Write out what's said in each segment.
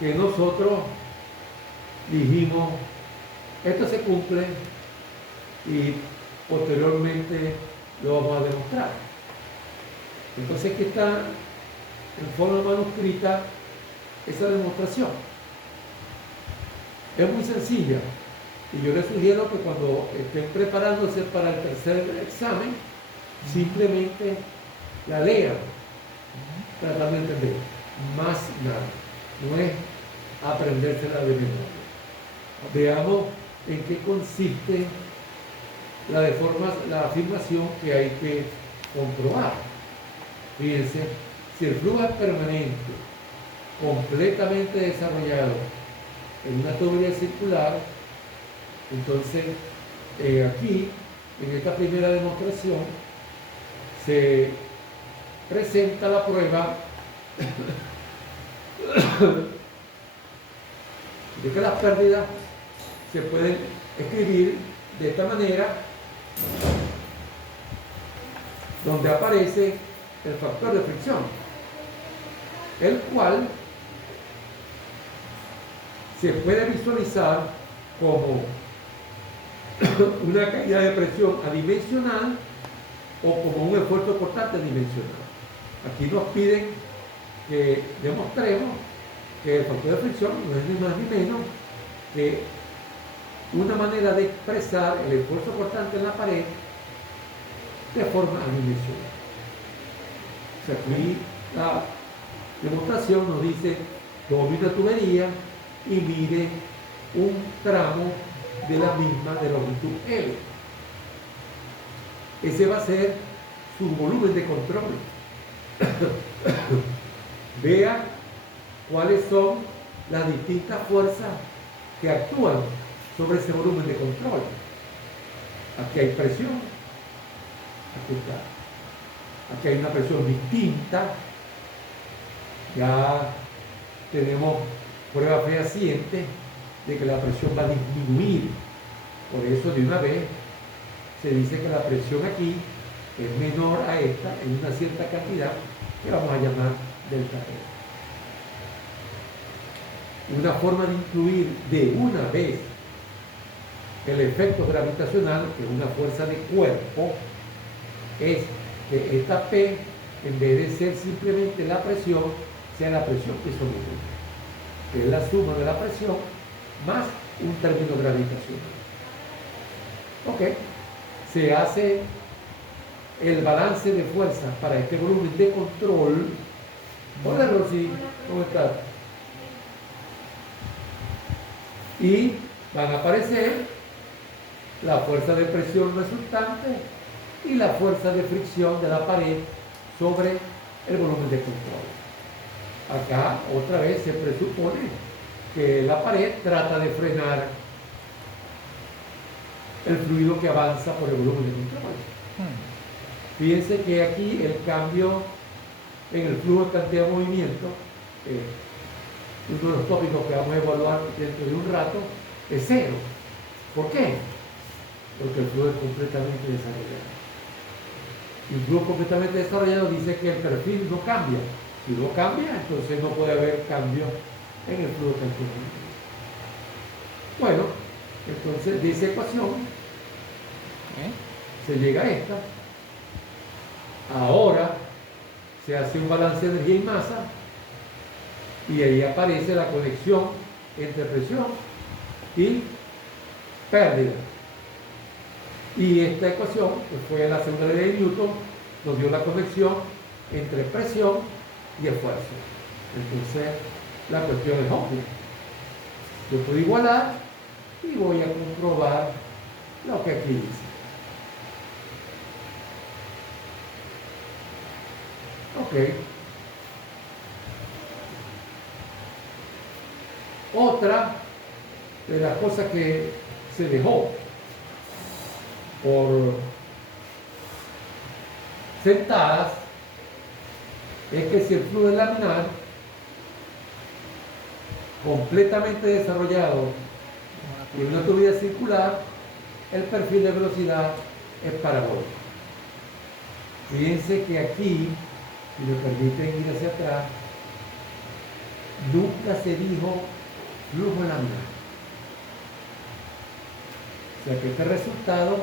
que nosotros dijimos, esto se cumple y posteriormente lo vamos a demostrar. Entonces aquí está en forma manuscrita esa demostración. Es muy sencilla y yo les sugiero que cuando estén preparándose para el tercer examen, simplemente la lean, tratando de entender, más nada. No es aprendérsela de memoria. Veamos en qué consiste la afirmación que hay que comprobar. Fíjense, si el flujo es permanente, completamente desarrollado en una tubería circular, entonces aquí, en esta primera demostración, se presenta la prueba de que las pérdidas se pueden escribir de esta manera, donde aparece el factor de fricción, el cual se puede visualizar como una caída de presión adimensional o como un esfuerzo cortante adimensional. Aquí nos piden que demostremos que el factor de fricción no es ni más ni menos que una manera de expresar el esfuerzo cortante en la pared de forma adimensional. O sea, aquí la demostración nos dice: tome una tubería y mire un tramo de la misma de longitud L. Ese va a ser su volumen de control. Vea cuáles son las distintas fuerzas que actúan sobre ese volumen de control. Aquí hay presión, aquí está. Aquí hay una presión distinta. Ya tenemos prueba fehaciente de que la presión va a disminuir. Por eso de una vez se dice que la presión aquí es menor a esta en una cierta cantidad que vamos a llamar delta P. Una forma de incluir de una vez el efecto gravitacional, que es una fuerza de cuerpo, es que esta P, en vez de ser simplemente la presión, sea la presión isométrica, que es la suma de la presión más un término gravitacional. Ok, se hace el balance de fuerzas para este volumen de control. Hola Rosy, ¿cómo estás? Y van a aparecer la fuerza de presión resultante y la fuerza de fricción de la pared sobre el volumen de control. Acá otra vez se presupone que la pared trata de frenar el fluido que avanza por el volumen de control. Fíjense que aquí el cambio en el flujo de cantidad de movimiento, uno de los tópicos que vamos a evaluar dentro de un rato, es cero. ¿Por qué? Porque el flujo es completamente desarrollado. Y un flujo completamente desarrollado dice que el perfil no cambia. Si no cambia, entonces no puede haber cambio en el flujo de cantidad de movimiento. Bueno, entonces de esa ecuación se llega a esta. Ahora se hace un balance de energía y masa y ahí aparece la conexión entre presión y pérdida. Y esta ecuación, que fue la segunda ley de Newton, nos dio la conexión entre presión y esfuerzo. Entonces, la cuestión es obvia. Yo puedo igualar y voy a comprobar lo que aquí dice. Ok. Otra de las cosas que se dejó por sentadas es que si el flujo es laminar, completamente desarrollado en una tubería circular, el perfil de velocidad es parabólico. Fíjense que aquí, si me permiten ir hacia atrás, nunca se dijo flujo laminar. O sea que este resultado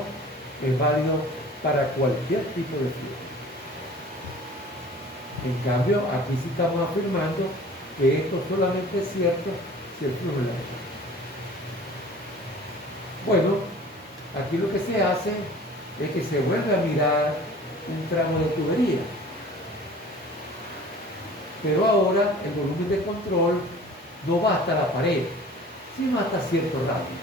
es válido para cualquier tipo de flujo. En cambio, aquí sí estamos afirmando que esto solamente es cierto si el flujo es laminar. Bueno, aquí lo que se hace es que se vuelve a mirar un tramo de tubería. Pero ahora el volumen de control no va hasta la pared, sino hasta cierto radio.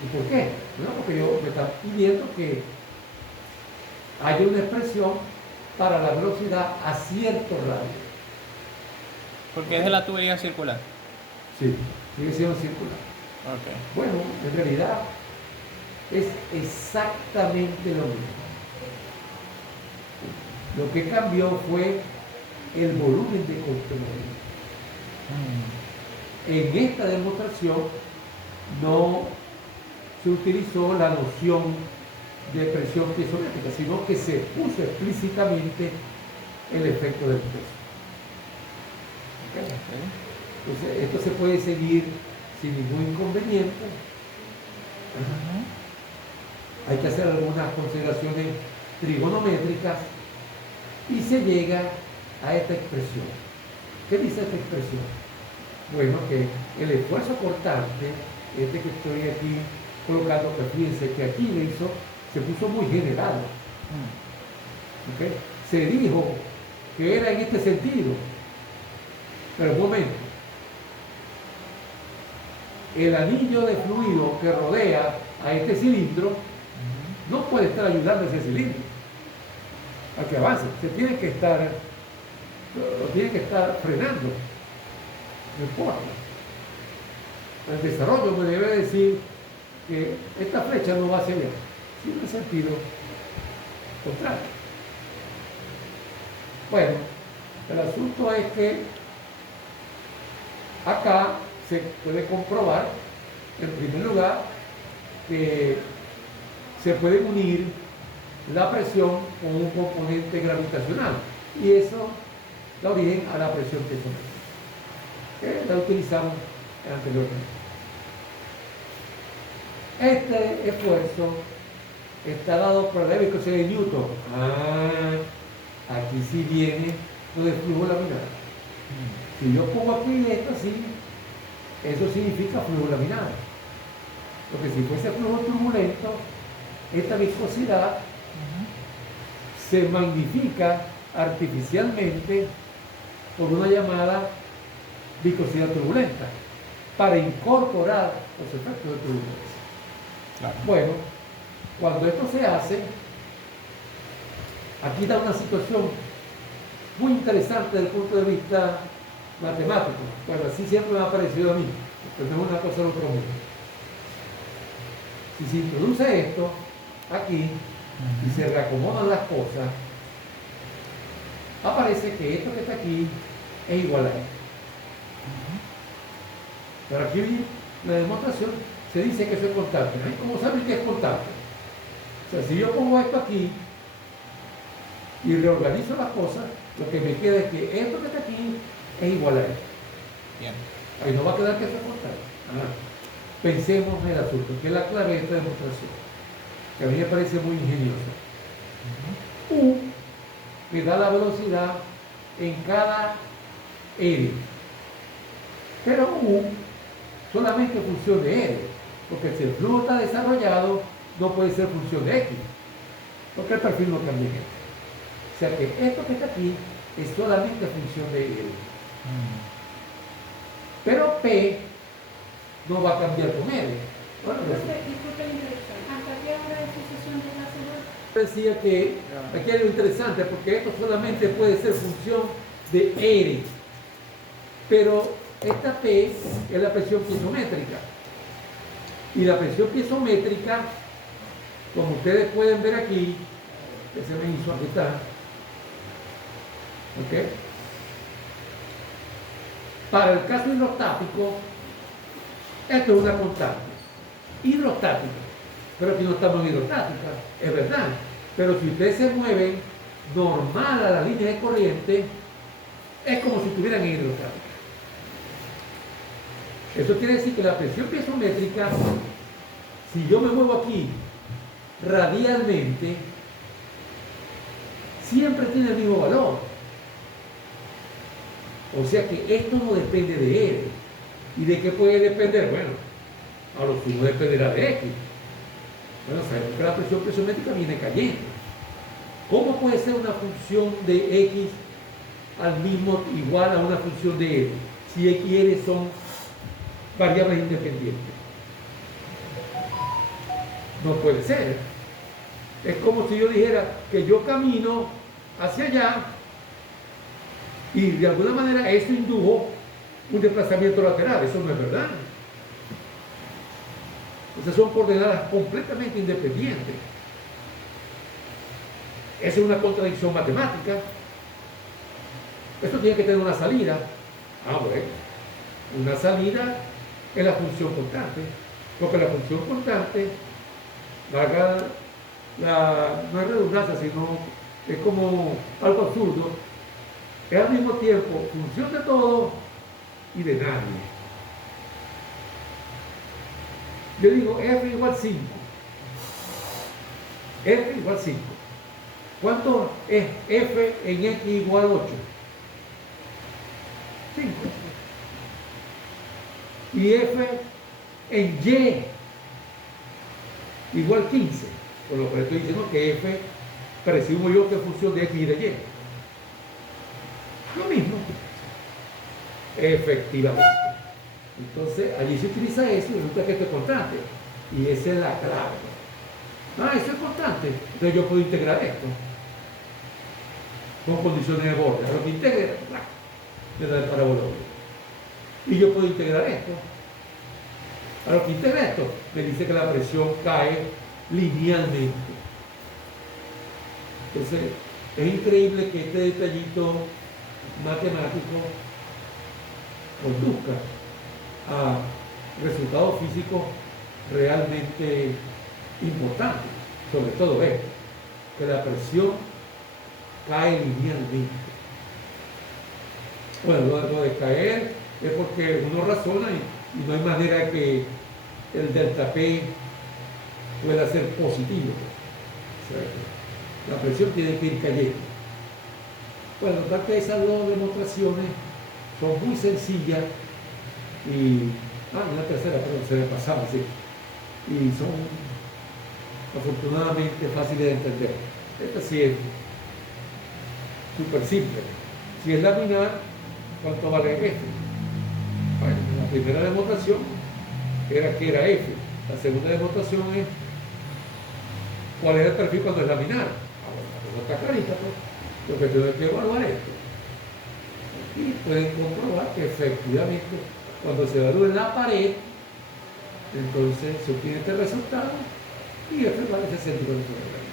¿Y por qué? Bueno, porque me están pidiendo que haya una expresión para la velocidad a cierto radio. Porque es de la tubería circular. Sí, sigue siendo circular. Okay. Bueno, en realidad es exactamente lo mismo. Lo que cambió fue el volumen de contenedor. En esta demostración no se utilizó la noción de presión piezométrica, sino que se puso explícitamente el efecto del peso. ¿Okay? Entonces, esto se puede seguir sin ningún inconveniente. Hay que hacer algunas consideraciones trigonométricas y se llega a esta expresión. ¿Qué dice esta expresión? Bueno, que el esfuerzo cortante, este que estoy aquí colocando, que fíjense que aquí se puso muy general. ¿Okay? Se dijo que era en este sentido. Pero un momento. El anillo de fluido que rodea a este cilindro no puede estar ayudando a ese cilindro a que avance. Se tiene que estar frenando. No importa. El desarrollo me debe decir que esta flecha no va hacia allá, sino en sentido contrario. Bueno, el asunto es que acá se puede comprobar, en primer lugar, que se puede unir la presión con un componente gravitacional y eso da origen a la presión piezométrica, que la utilizamos anteriormente. Este esfuerzo está dado por la ley de Newton. Aquí sí viene lo del flujo laminar. Si yo pongo aquí esto así, eso significa flujo laminar. Porque si fuese flujo turbulento, esta viscosidad se magnifica artificialmente por una llamada viscosidad turbulenta para incorporar los efectos de turbulencia. Claro. Bueno, cuando esto se hace, aquí da una situación muy interesante desde el punto de vista matemático. Bueno, así siempre me ha parecido a mí, pero no es una cosa del otro mundo. Si se introduce esto aquí y se reacomodan las cosas, aparece que esto que está aquí es igual a esto. Pero aquí en la demostración se dice que eso es constante. ¿Cómo saben que es constante? O sea, si yo pongo esto aquí y reorganizo las cosas, lo que me queda es que esto que está aquí es igual a esto. Bien. Ahí no va a quedar que eso es constante. Pensemos en el asunto, que es la clave de esta demostración, que a mí me parece muy ingeniosa. U me da la velocidad en cada R. Pero U solamente función de R, porque si el flujo está desarrollado, no puede ser función de X, porque el perfil no cambia en X. O sea que esto que está aquí es solamente función de R. Pero P no va a cambiar con L. Bueno, disculpe la interrupción. ¿Hasta qué hora de sucesión de clase decía que aquí hay algo interesante, porque esto solamente puede ser función de R. Pero esta P es la presión piezométrica. Y la presión piezométrica, como ustedes pueden ver aquí, que se me hizo, aquí está. ¿Ok? Para el caso hidrostático, esto es una constante. Hidrostática. Pero aquí no estamos en hidrostática, es verdad. Pero si ustedes se mueven normal a la línea de corriente, es como si estuvieran en hidrostática. Eso quiere decir que la presión piezométrica, si yo me muevo aquí radialmente, siempre tiene el mismo valor. O sea que esto no depende de él. ¿Y de qué puede depender? Bueno, a lo sumo dependerá de X. Bueno, sabemos que la presión piezométrica viene cayendo. ¿Cómo puede ser una función de X igual a una función de Y si X y Y son variables independientes? No puede ser. Es como si yo dijera que yo camino hacia allá y de alguna manera eso indujo un desplazamiento lateral. Eso no es verdad. Entonces son coordenadas completamente independientes. Esa es una contradicción matemática. Esto tiene que tener una salida. Bueno, una salida es la función constante, porque la función constante, no es redundancia, sino es como algo absurdo, es al mismo tiempo función de todo y de nadie. Yo digo f igual 5. F igual 5. ¿Cuánto es f en x igual 8? 5. Y f en y igual 15. Por lo que estoy diciendo que f presumo yo que es función de x y de y. Lo mismo. Efectivamente. Entonces, allí se utiliza eso y resulta que esto es constante. Y esa es la clave. Eso es constante. Entonces yo puedo integrar esto con condiciones de borde. A lo que integre, me da el paraboloide. Y yo puedo integrar esto. A lo que integra esto, me dice que la presión cae linealmente. Entonces, es increíble que este detallito matemático conduzca a resultados físicos realmente importantes. Sobre todo esto, que la presión cae linealmente. Bueno, lo de caer es porque uno razona y no hay manera que el delta P pueda ser positivo. O sea, la presión tiene que ir cayendo. Bueno, tal que esas dos demostraciones son muy sencillas y la tercera, perdón, se me pasaba, sí. Y son afortunadamente fáciles de entender. Esta sí es súper simple. Si es laminar, ¿cuánto vale F? Bueno, la primera demostración era que era F. La segunda demostración es cuál es el perfil cuando es laminar. Bueno, la cosa está clarita, pues. Lo que tengo que evaluar esto. Y pueden comprobar que efectivamente cuando se evalúa en la pared, entonces se obtiene este resultado y este vale 64 gramos.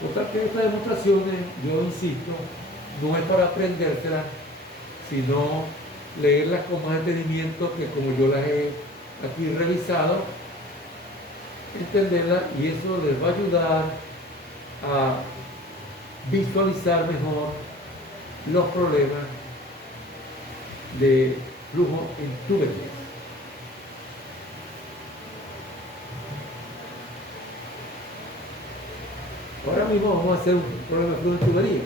Total que estas demostraciones, yo insisto, no es para aprendérselas, sino leerlas con más entendimiento que como yo las he aquí revisado, entenderlas y eso les va a ayudar a visualizar mejor los problemas de flujo en tuberías. Ahora mismo vamos a hacer un problema de flujo en tubería,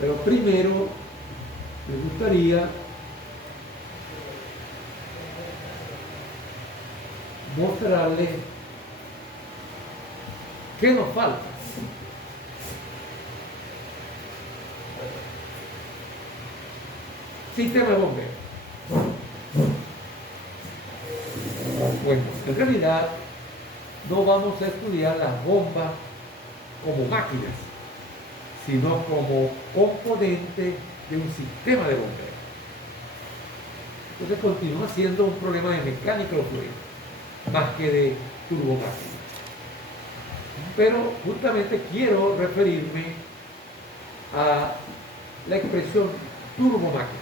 pero primero me gustaría mostrarles qué nos falta. Sistema de bombeo. Bueno, en realidad no vamos a estudiar las bombas como máquinas, sino como componente de un sistema de bombeo. Entonces continúa siendo un problema de mecánica de los fluidos, más que de turbomáquina. Pero justamente quiero referirme a la expresión turbomáquina.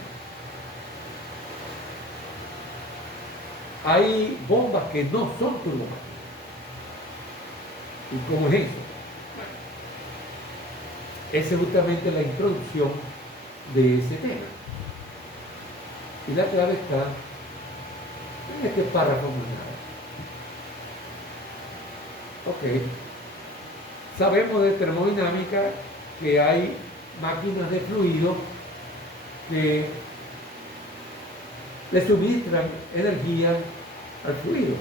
Hay bombas que no son turbomáquinas. ¿Y cómo es eso? Esa es justamente la introducción de ese tema. Y la clave está en este párrafo mañana. Ok. Sabemos de termodinámica que hay máquinas de fluido que le suministran energía al fluido.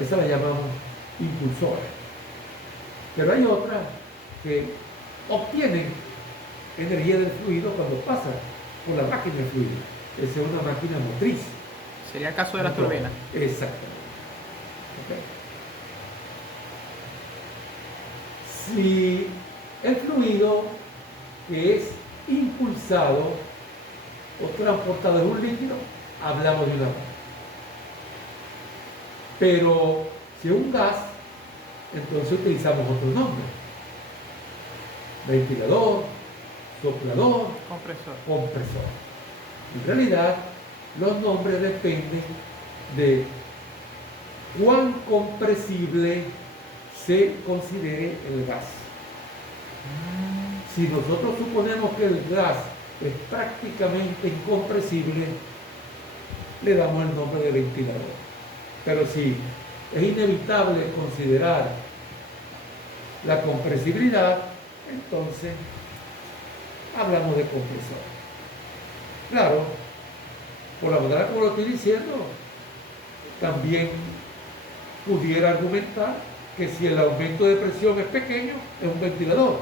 Esa la llamamos impulsora. Pero hay otras que obtienen energía del fluido cuando pasa por la máquina de fluido. Esa es una máquina motriz. Sería el caso de las turbinas. Exactamente. Ok. Si el fluido que es impulsado o transportado en un líquido, hablamos de una máquina. Pero si es un gas, entonces utilizamos otro nombre. Ventilador, soplador, compresor. En realidad, los nombres dependen de cuán compresible se considere el gas. Si nosotros suponemos que el gas es prácticamente incompresible, le damos el nombre de ventilador. Pero si es inevitable considerar la compresibilidad, entonces hablamos de compresor. Claro, por la manera como lo estoy diciendo, también pudiera argumentar que si el aumento de presión es pequeño, es un ventilador,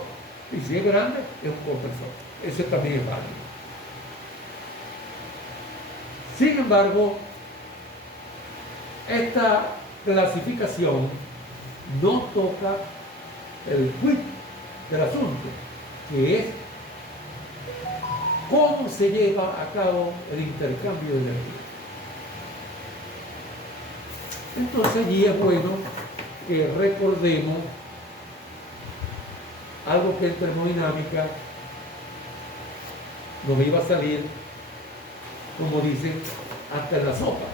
y si es grande, es un compresor. Eso también es válido. Sin embargo, esta clasificación no toca el quid del asunto, que es cómo se lleva a cabo el intercambio de energía. Entonces allí es bueno que recordemos algo que en termodinámica no me iba a salir, como dicen, hasta en la sopa.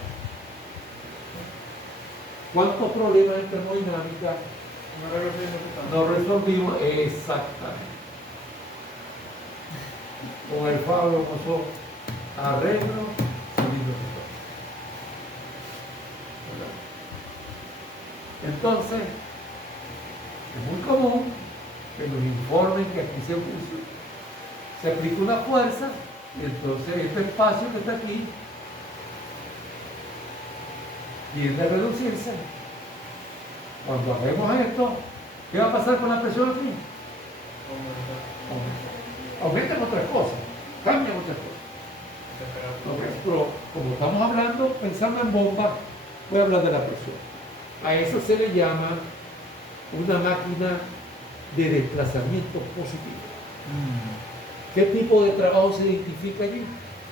¿Cuántos problemas en termodinámica no resolvimos? Exactamente. Con el famoso arreglo cilíndrico. Entonces, es muy común que nos informen que aquí se aplica una fuerza y entonces este espacio que está aquí tiende a reducirse. Cuando hacemos esto, ¿qué va a pasar con la presión aquí? Aumentan otras cosas, cambian otras cosas. Pero como estamos hablando, pensando en bombas, voy a hablar de la presión. A eso se le llama una máquina de desplazamiento positivo. ¿Qué tipo de trabajo se identifica allí?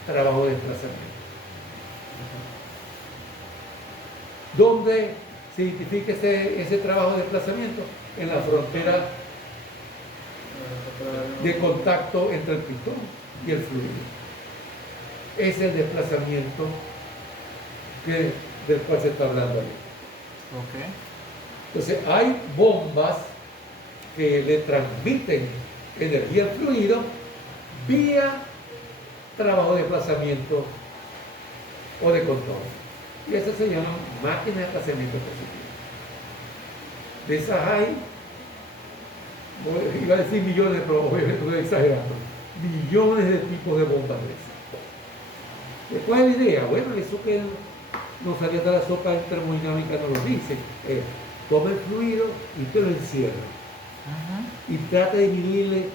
Trabajo de desplazamiento. ¿Dónde se identifica ese trabajo de desplazamiento? En la frontera de contacto entre el pistón y el fluido. Es el desplazamiento del cual se está hablando ahí. Okay. Entonces hay bombas que le transmiten energía al fluido vía trabajo de desplazamiento o de control. Y eso se llama máquina de desplazamiento positivo. De esas hay, iba a decir millones, pero obviamente estoy exagerando, millones de tipos de bombas de esas. ¿Cuál es la idea? Bueno, eso que no salía de la sopa en termodinámica no lo dice. Toma el fluido y te lo encierra. Y trata de disminuirle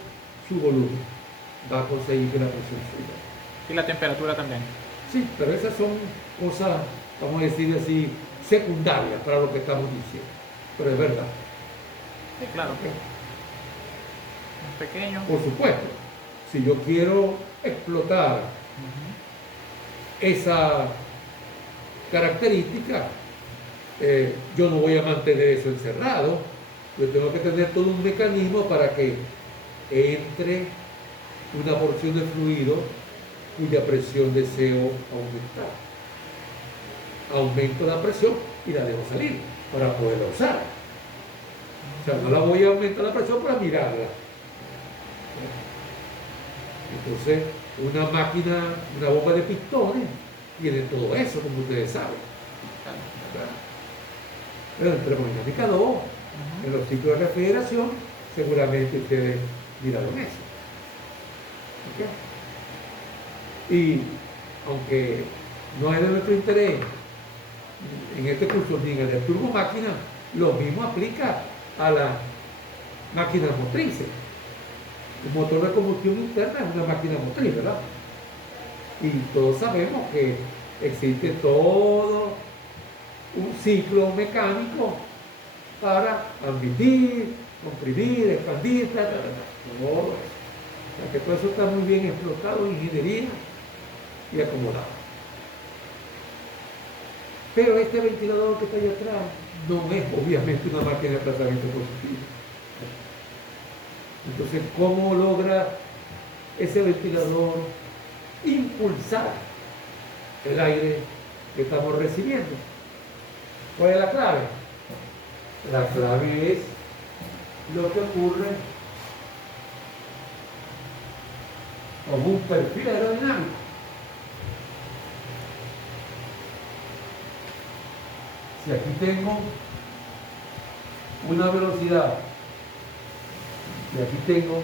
su volumen. Va a conseguir que la presión suba. Y la temperatura también. Sí, pero esas son cosas, vamos a decir así, secundarias para lo que estamos diciendo. Pero es verdad. Sí, claro. Más pequeño. Por supuesto, si yo quiero explotar esa característica, yo no voy a mantener eso encerrado. Yo tengo que tener todo un mecanismo para que entre una porción de fluido cuya presión deseo aumentar. Aumento la presión y la dejo salir para poderla usar. O sea, no la voy a aumentar la presión para mirarla. Entonces, una máquina, una bomba de pistones, tiene todo eso, como ustedes saben. ¿Verdad? Pero en termodinámica 2, en los ciclos de refrigeración, seguramente ustedes miraron eso. ¿Ok? Y aunque no es de nuestro interés en este curso ni en el de turbomáquina, lo mismo aplica a las máquinas motrices. Un motor de combustión interna es una máquina motriz, ¿verdad? Y todos sabemos que existe todo un ciclo mecánico para admitir, comprimir, expandir, todo eso. O sea que todo eso está muy bien explotado en ingeniería y acomodado. Pero este ventilador que está ahí atrás no es obviamente una máquina de desplazamiento positivo. Entonces, ¿cómo logra ese ventilador impulsar el aire que estamos recibiendo? ¿Cuál es la clave? La clave es lo que ocurre con un perfil aerodinámico. Si aquí tengo una velocidad y aquí tengo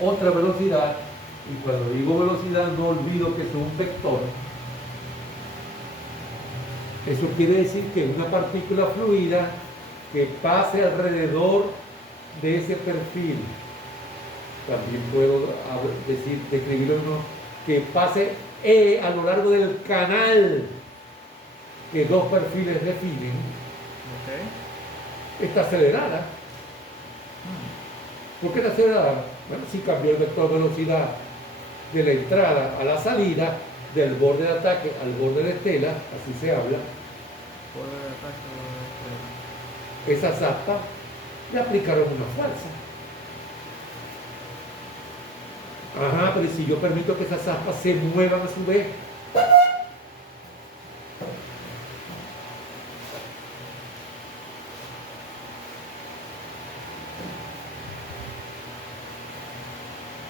otra velocidad, y cuando digo velocidad no olvido que es un vector. Eso quiere decir que una partícula fluida que pase alrededor de ese perfil, también puedo describirlo que pase a lo largo del canal que dos perfiles definen, está acelerada. ¿Por qué está acelerada? Bueno, si cambió el vector de velocidad de la entrada a la salida, del borde de ataque al borde de estela, así se habla, esas aspas le aplicaron una fuerza. Ajá, pero si yo permito que esas aspas se muevan a su vez,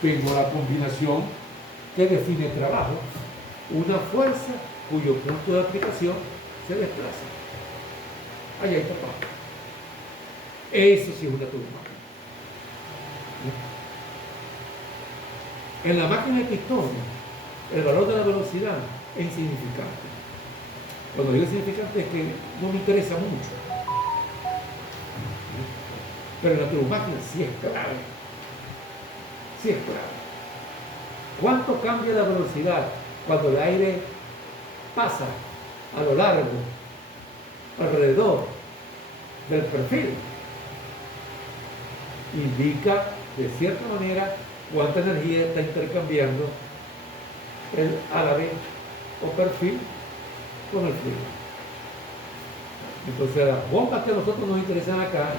tengo la combinación que define el trabajo, una fuerza cuyo punto de aplicación se desplaza. Ahí está, papá. Eso sí es una turbomáquina. En la máquina de pistón, el valor de la velocidad es insignificante. Cuando digo insignificante es que no me interesa mucho. Pero en la turbomáquina sí es clave. Sí es clave. ¿Cuánto cambia la velocidad cuando el aire pasa a lo largo, alrededor del perfil? Indica de cierta manera cuánta energía está intercambiando el árabe o perfil con el fluido. Entonces las bombas que a nosotros nos interesan acá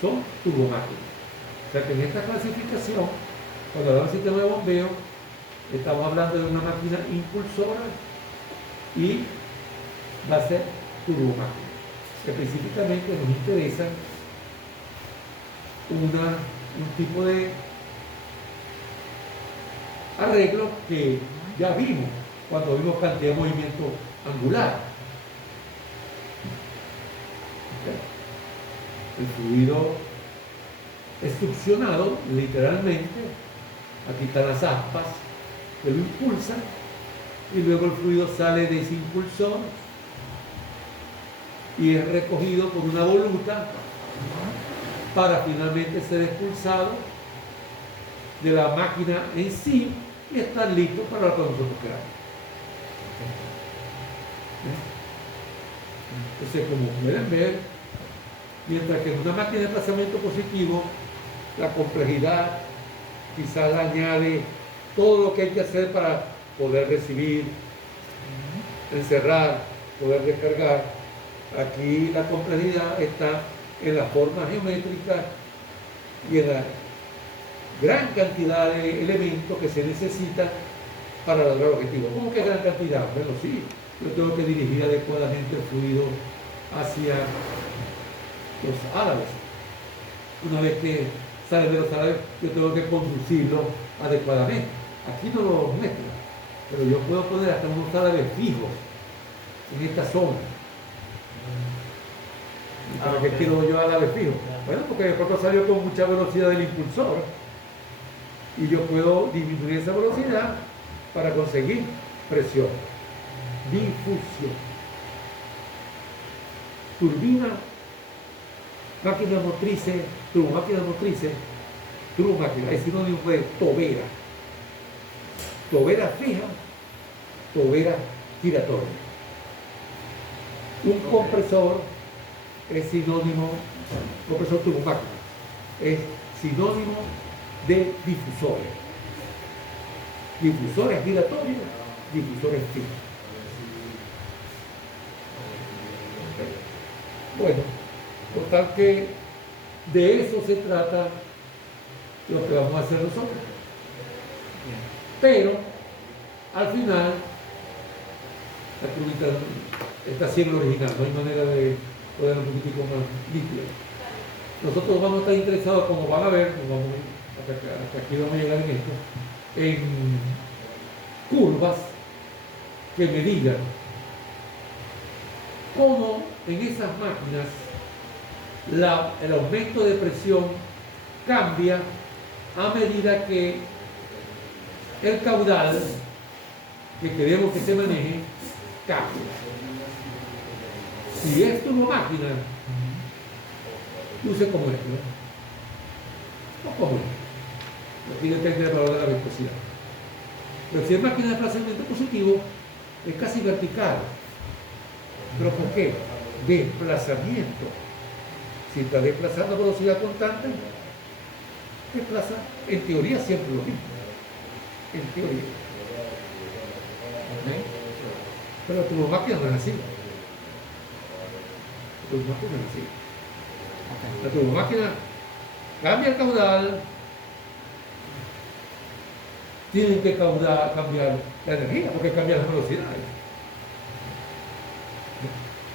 son turbomáquinas. O sea que en esta clasificación, cuando hablamos de sistema de bombeo, estamos hablando de una máquina impulsora y va a ser turbomáquina. Específicamente nos interesa un tipo de arreglo que ya vimos cuando vimos cantidad de movimiento angular. El fluido es succionado literalmente, aquí están las aspas que lo impulsan y luego el fluido sale de ese impulsor y es recogido por una voluta para finalmente ser expulsado de la máquina en sí y estar listo para lo que nosotros queramos. Entonces, como pueden ver, mientras que en una máquina de desplazamiento positivo la complejidad quizás añade todo lo que hay que hacer para poder recibir, encerrar, poder descargar. Aquí la complejidad está en la forma geométrica y en la gran cantidad de elementos que se necesitan para lograr el objetivo. ¿Cómo que gran cantidad? Bueno, sí, yo tengo que dirigir adecuadamente el fluido hacia los árabes. Una vez que sale de los árabes, yo tengo que conducirlo adecuadamente. aquí no lo muestra, pero yo puedo poner hasta unos álabes fijos en esta zona. ¿Y para qué ok. quiero yo álabes fijos? Bueno, porque de pronto salió con mucha velocidad del impulsor y yo puedo disminuir esa velocidad para conseguir presión. Difusión. Turbina, máquina motrices, turbomáquina, es sinónimo de tobera. Tobera fija, tobera giratoria. Un compresor es sinónimo, compresor turbomáquina, es sinónimo de difusores. Difusores giratorios, difusores fijos. Bueno, total que de eso se trata lo que vamos a hacer nosotros. Bien. Pero al final la turbina está siendo original, no hay manera de poder un poquitico más líquido. Nosotros vamos a estar interesados, como van a ver, hasta aquí vamos a llegar en esto, en curvas que me digan cómo en esas máquinas el aumento de presión cambia a medida que el caudal que queremos que se maneje cambia. Si es turbomáquina, luce como esto, ¿no? O como esto. Aquí depende del valor de la viscosidad. Pero si es máquina de desplazamiento positivo, es casi vertical. ¿Pero por qué? Desplazamiento. Si está desplazando a velocidad constante, desplaza en teoría siempre lo mismo. En teoría. Ok. Pero tu máquina no es así. Tu máquina no es así. Ok. La turbomáquina cambia el caudal, tienen que cambiar la energía porque cambian las velocidades.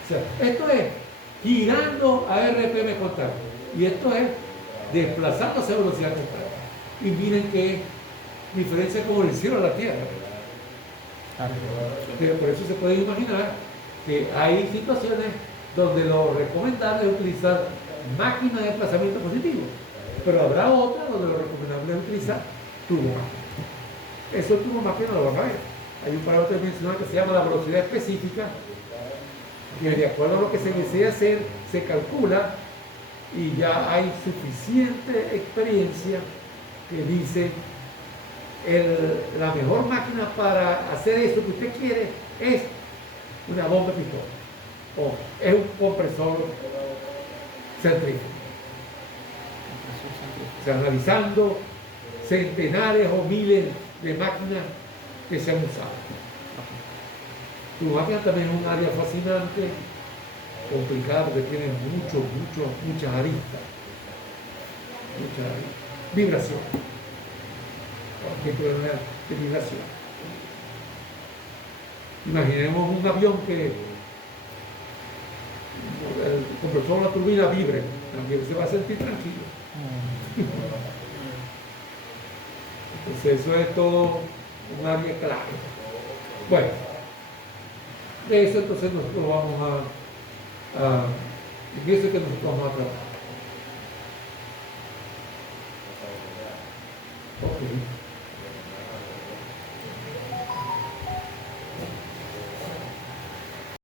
O sea, esto es girando a RPM constante y esto es desplazándose a velocidad constante. Y miren qué diferencia como el cielo a la tierra. Claro. Pero por eso se puede imaginar que hay situaciones donde lo recomendable es utilizar máquinas de desplazamiento positivo, pero habrá otras donde lo recomendable es utilizar turbomáquina. Eso el turbomáquina lo van a ver. Hay un parámetro dimensional que se llama la velocidad específica, que de acuerdo a lo que se desea hacer, se calcula y ya hay suficiente experiencia que dice la mejor máquina para hacer eso que usted quiere es una bomba de pistón o es un compresor centrífugo. O sea, analizando centenares o miles de máquinas que se han usado. Tu máquina también es un área fascinante, complicada porque tiene muchas aristas. Vibración. ¿Qué problema de vibración? Imaginemos un avión que el compresor de la turbina vibre, también se va a sentir tranquilo. Entonces eso es todo un área clave. Bueno, de eso entonces nosotros vamos en eso que nosotros vamos a trabajar.